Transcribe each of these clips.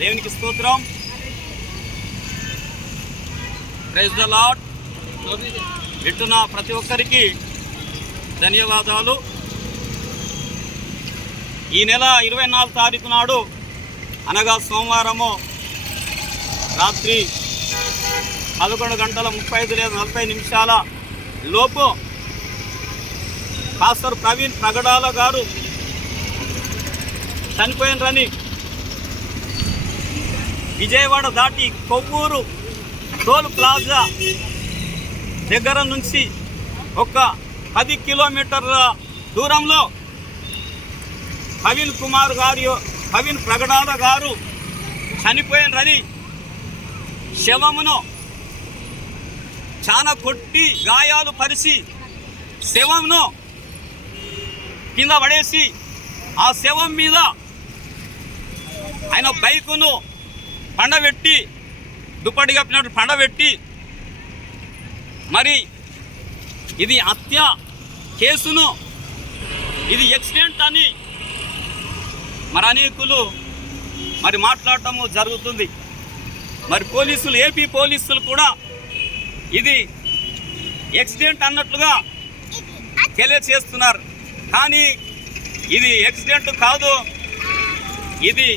దేవునికి స్తోత్రం. Praise the Lord. వింటున్న ప్రతి ఒక్కరికి ధన్యవాదాలు. ఈ నెల 24 తారీఖు నాడు అనగా సోమవారము రాత్రి 11:35 లోపు పాస్టర్ ప్రవీణ్ ప్రగడాల గారు చనిపోయినరని విజయవాడ దాటి కొవ్వూరు టోల్ ప్లాజా దగ్గర నుంచి ఒక 10 కిలోమీటర్ల దూరంలో ప్రవీణ్ ప్రగడాల గారు చనిపోయినరని శవమును చాలా కొట్టి గాయాలు పరిచి శవమును కింద పడేసి ఆ శవం మీద ఆయన బైకును పండబెట్టి దుప్పటి కప్పినట్టు పండబెట్టి మరి ఇది హత్య కేసును ఇది యాక్సిడెంట్ అని మరి అనేకులు మరి మాట్లాడటము జరుగుతుంది. మరి పోలీసులు ఏపీ పోలీసులు కూడా ఇది యాక్సిడెంట్ అన్నట్లుగా తెలియచేస్తున్నారు. కానీ ఇది యాక్సిడెంట్ కాదు, ఇది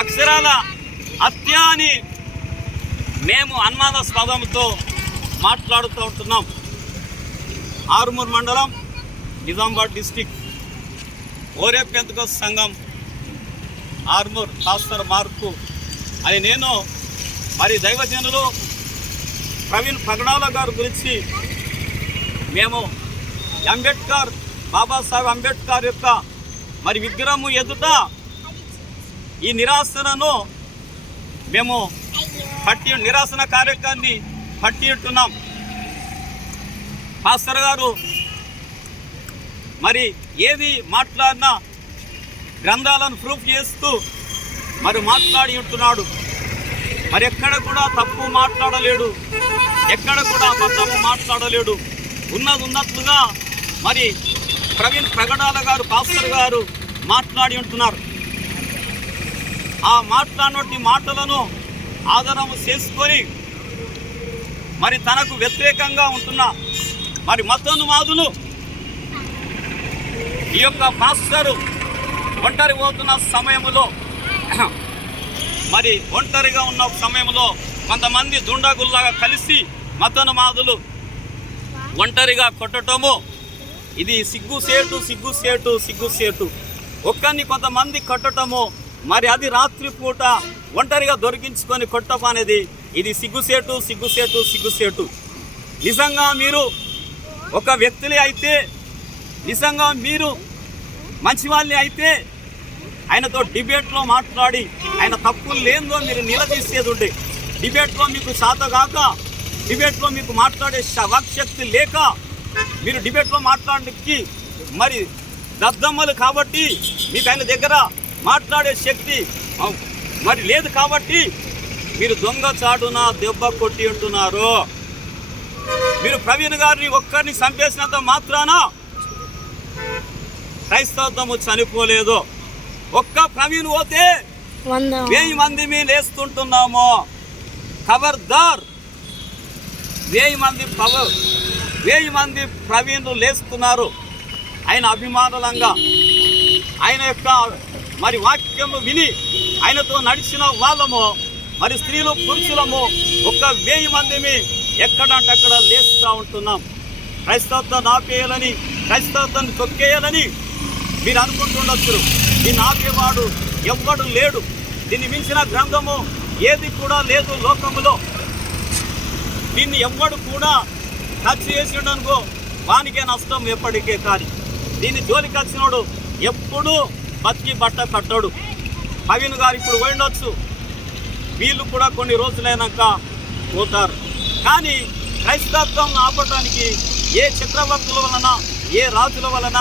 అక్షరాల హత్య అని మేము అనుమానాస్పదంతో మాట్లాడుతూ ఉంటున్నాం. ఆరుమూరు మండలం, నిజామాబాద్ డిస్టిక్, ఓరే పెంతకోస్తు సంఘం ఆర్మూర్ పాస్టర్ మార్కు అని నేను మరి దైవజనులు ప్రవీణ్ ప్రగడాల గారి గురించి మేము బాబాసాహెబ్ అంబేద్కర్ యొక్క మరి విగ్రహము ఎదుట ఈ నిరాశనను మేము నిరాశన కార్యక్రమాన్ని పట్టి ఉంటున్నాం. పాస్టర్ గారు మరి ఏది మాట్లాడినా గ్రంథాలను ప్రూఫ్ చేస్తూ మరి మాట్లాడి ఉంటున్నాడు. మరి ఎక్కడ కూడా తప్పు మాట్లాడలేడు, ఎక్కడ కూడా అబద్ధము మాట్లాడలేడు. ఉన్నట్లుగా మరి ప్రవీణ్ ప్రగడాల గారు పాస్టర్ గారు మాట్లాడి ఉంటున్నారు. ఆ మాట్లాడినటువంటి మాటలను ఆధారము చేసుకొని మరి తనకు వ్యతిరేకంగా ఉంటున్న మరి మతోన్మాదులు ఈ యొక్క పాస్టరు ఒంటరి పోతున్న సమయంలో మరి ఒంటరిగా ఉన్న సమయంలో కొంతమంది దుండాగుల్లాగా కలిసి మతోన్మాదులు ఒంటరిగా కొట్టటము ఇది సిగ్గుసేటు. ఒక్కరిని కొంతమంది కొట్టటము మరి అది రాత్రిపూట ఒంటరిగా దొరికించుకొని కొట్టడం అనేది ఇది సిగ్గుసేటు. నిజంగా మీరు ఒక వ్యక్తులే అయితే, నిజంగా మీరు మంచి వాళ్ళే అయితే ఆయనతో డిబేట్లో మాట్లాడి ఆయన తప్పులు లేదో మీరు నిలదీసేది ఉండే. డిబేట్లో మీకు శాతగాక, డిబేట్లో మీకు మాట్లాడే వాక్శక్తి లేక మీరు డిబేట్లో మాట్లాడడానికి మరి దద్దమ్మలు కాబట్టి మీకు ఆయన దగ్గర మాట్లాడే శక్తి మరి లేదు కాబట్టి మీరు దొంగ చాటున దెబ్బ కొట్టి ఉంటున్నారు. మీరు ప్రవీణ్ గారిని ఒక్కరిని చంపేసినంత మాత్రాన క్రైస్తవత్వము చనిపోలేదు. ఒక్క ప్రవీణ్ పోతే 1000 మంది మేము లేస్తుంటున్నాము. ఖబర్దార్, 1000 మంది ప్రవీణులు లేస్తున్నారు. ఆయన అభిమానులంగా ఆయన యొక్క మరి వాక్యము విని ఆయనతో నడిచిన వాళ్ళము మరి స్త్రీలు పురుషులము ఒక 1000 మందిని ఎక్కడంటే అక్కడ లేస్తూ ఉంటున్నాం. క్రైస్తవత్వాన్ని ఆపేయాలని, క్రైస్తవత్వాన్ని తొక్కేయాలని మీరు అనుకుంటుండొచ్చు. దీన్ని ఆపేవాడు ఎవ్వడు లేడు. దీన్ని మించిన గ్రంథము ఏది కూడా లేదు లోకములో. దీన్ని ఎవ్వడు కూడా టచ్ చేసిండనుకో వానికే నష్టం ఎప్పటికే. కానీ దీన్ని జోలికి వచ్చినోడు ఎప్పుడూ బతికి బట్ట కట్టడు. ప్రవీణ్ గారు ఇప్పుడు పోయిండొచ్చు, వీళ్ళు కూడా కొన్ని రోజులైనాక పోతారు. కానీ క్రైస్తవత్వం ఆపడానికి ఏ చక్రవర్తుల వలన, ఏ రాజుల వలన,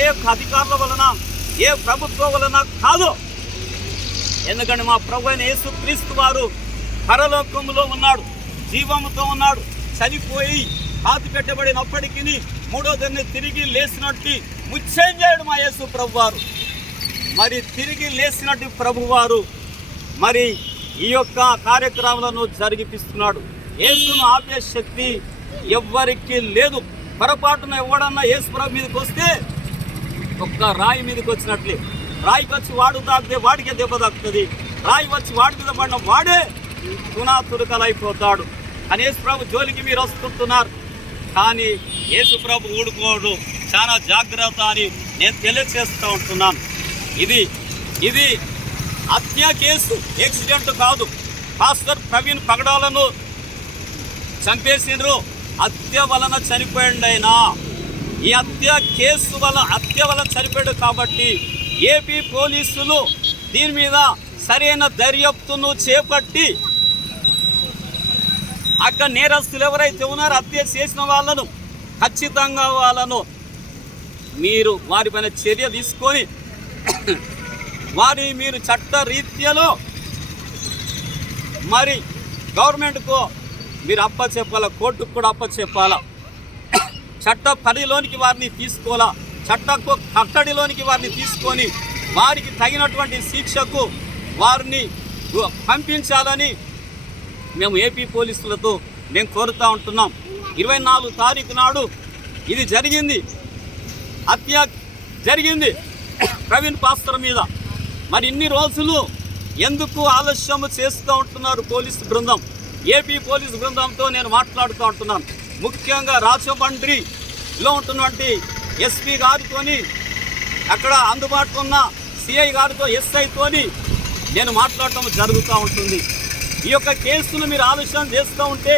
ఏ అధికారుల వలన, ఏ ప్రభుత్వం వలన కాదు. ఎందుకంటే మా ప్రభు అయిన యేసుక్రీస్తు వారు పరలోకంలో ఉన్నాడు, జీవముతో ఉన్నాడు. చనిపోయి పాతి పెట్టబడినప్పటికీ 3వ దినాన తిరిగి లేచినట్టు ముచ్చయం చేయడు మా యేసు ప్రభువారు. మరి తిరిగి లేచినట్టు ప్రభువారు మరి ఈ యొక్క కార్యక్రమాలను జరిగిపిస్తున్నాడు. యేసును ఆపే శక్తి ఎవ్వరికి లేదు. పొరపాటున ఎవడన్నా యేసు ప్రభు మీదకి వస్తే ఒక్క రాయి మీదకి వచ్చినట్లే, రాయికి వచ్చి వాడు తాకితే వాడికే దెబ్బ తాకుతుంది, రాయి వచ్చి వాడి మీద పడిన వాడే తునాతురకలైపోతాడు. అని యేసు ప్రభు జోలికి మీరు వస్తుంటున్నారు, కానీ యేసు ప్రభు ఊడుకోడు. చాలా జాగ్రత్త అని నేను తెలియజేస్తూ ఉంటున్నాను. ఇది హత్య కేసు, యాక్సిడెంట్ కాదు. పాస్టర్ ప్రవీణ్ పగడాలను చంపేసిండ్రు, హత్య వలన చనిపోయిండు ఆయన. ఈ హత్య కేసు హత్య వలన చనిపోయాడు కాబట్టి ఏపీ పోలీసులు దీని మీద సరైన దర్యాప్తును చేపట్టి అక్కడ నేరస్తులు ఎవరైతే ఉన్నారో హత్య చేసిన వాళ్ళను ఖచ్చితంగా మీరు వారిపైన చర్య తీసుకొని మీరు చట్ట రీత్యాలో మరి గవర్నమెంట్కు మీరు అప్పచెప్పాలా, కోర్టుకు కూడా అప్పచెప్పాలా. చట్ట పరిధిలోనికి వారిని తీసుకోవాలా, చట్టకు కట్టడిలోనికి వారిని తీసుకొని వారికి తగినటువంటి శిక్షకు వారిని పంపించాలని మేము ఏపీ పోలీసులతో మేము కోరుతూ ఉంటున్నాం. 24 తారీఖు నాడు ఇది జరిగింది, హత్య జరిగింది ప్రవీణ్ పాస్టర్ మీద. మరి ఇన్ని రోజులు ఎందుకు ఆలస్యం చేస్తూ ఉంటున్నారు పోలీసు బృందం? ఏపీ పోలీసు బృందంతో నేను మాట్లాడుతూ ఉంటున్నాను. ముఖ్యంగా రాజమండ్రిలో ఉంటున్నటువంటి ఎస్పీ గారితోని, అక్కడ అందుబాటులో ఉన్న సిఐ గారితో, ఎస్ఐతోని నేను మాట్లాడటం జరుగుతూ ఉంటుంది. ఈ యొక్క కేసును మీరు ఆలస్యం చేస్తూ ఉంటే